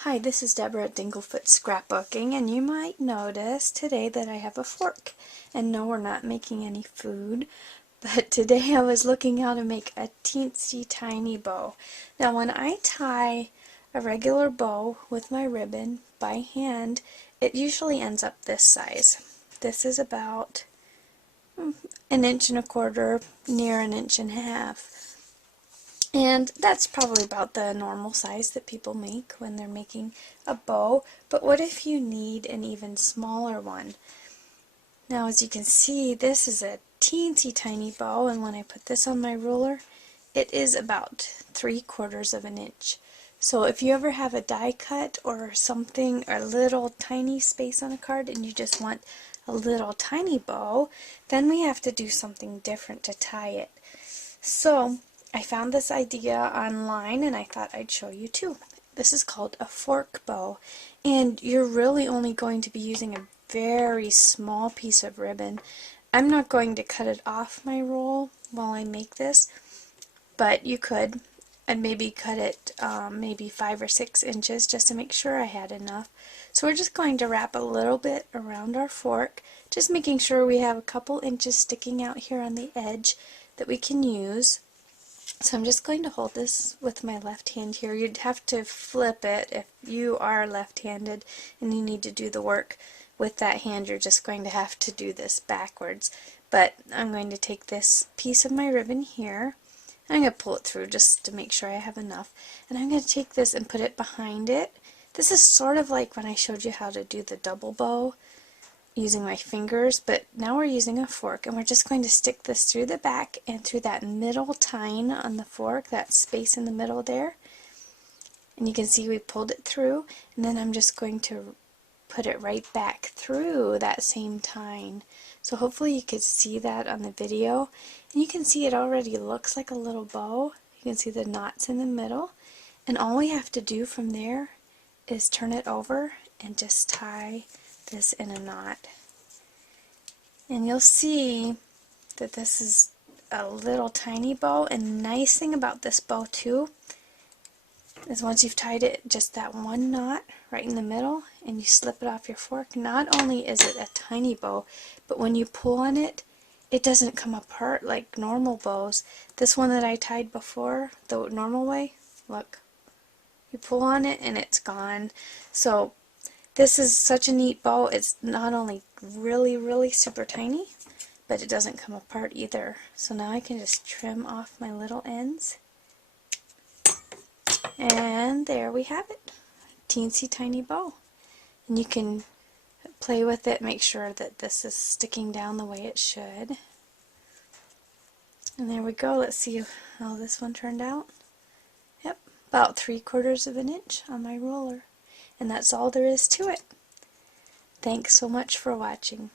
Hi, this is Deborah at Dinglefoot Scrapbooking, and you might notice today that I have a fork. And no, we're not making any food, but today I was looking how to make a teensy tiny bow. Now when I tie a regular bow with my ribbon by hand, it usually ends up this size. This is about an inch and a quarter, near an inch and a half. And that's probably about the normal size that people make when they're making a bow. But what if you need an even smaller one? Now, as you can see, this is a teensy tiny bow, and when I put this on my ruler, it is about 3/4 of an inch. So if you ever have a die cut or something, a little tiny space on a card, and you just want a little tiny bow, then we have to do something different to tie it. So I found this idea online and I thought I'd show you too. This is called a fork bow, and you're really only going to be using a very small piece of ribbon. I'm not going to cut it off my roll while I make this, but you could, and maybe cut it maybe 5 or 6 inches just to make sure I had enough. So we're just going to wrap a little bit around our fork, just making sure we have a couple inches sticking out here on the edge that we can use. So I'm just going to hold this with my left hand here. You'd have to flip it if you are left-handed and you need to do the work with that hand. You're just going to have to do this backwards. But I'm going to take this piece of my ribbon here. I'm going to pull it through just to make sure I have enough. And I'm going to take this and put it behind it. This is sort of like when I showed you how to do the double bow using my fingers, but now we're using a fork, and we're just going to stick this through the back and through that middle tine on the fork, that space in the middle there. And you can see we pulled it through, and then I'm just going to put it right back through that same tine. So hopefully you could see that on the video, and you can see it already looks like a little bow. You can see the knots in the middle, and all we have to do from there is turn it over and just tie this in a knot. And you'll see that this is a little tiny bow, and nice thing about this bow too is once you've tied it just that one knot right in the middle and you slip it off your fork, not only is it a tiny bow, but when you pull on it, it doesn't come apart like normal bows. This one that I tied before, the normal way, look, you pull on it and it's gone. So this is such a neat bow. It's not only really super tiny, but it doesn't come apart either. So now I can just trim off my little ends. And there we have it. Teensy tiny bow. And you can play with it, make sure that this is sticking down the way it should. And there we go. Let's see how this one turned out. Yep, about 3/4 of an inch on my ruler. And that's all there is to it. Thanks so much for watching.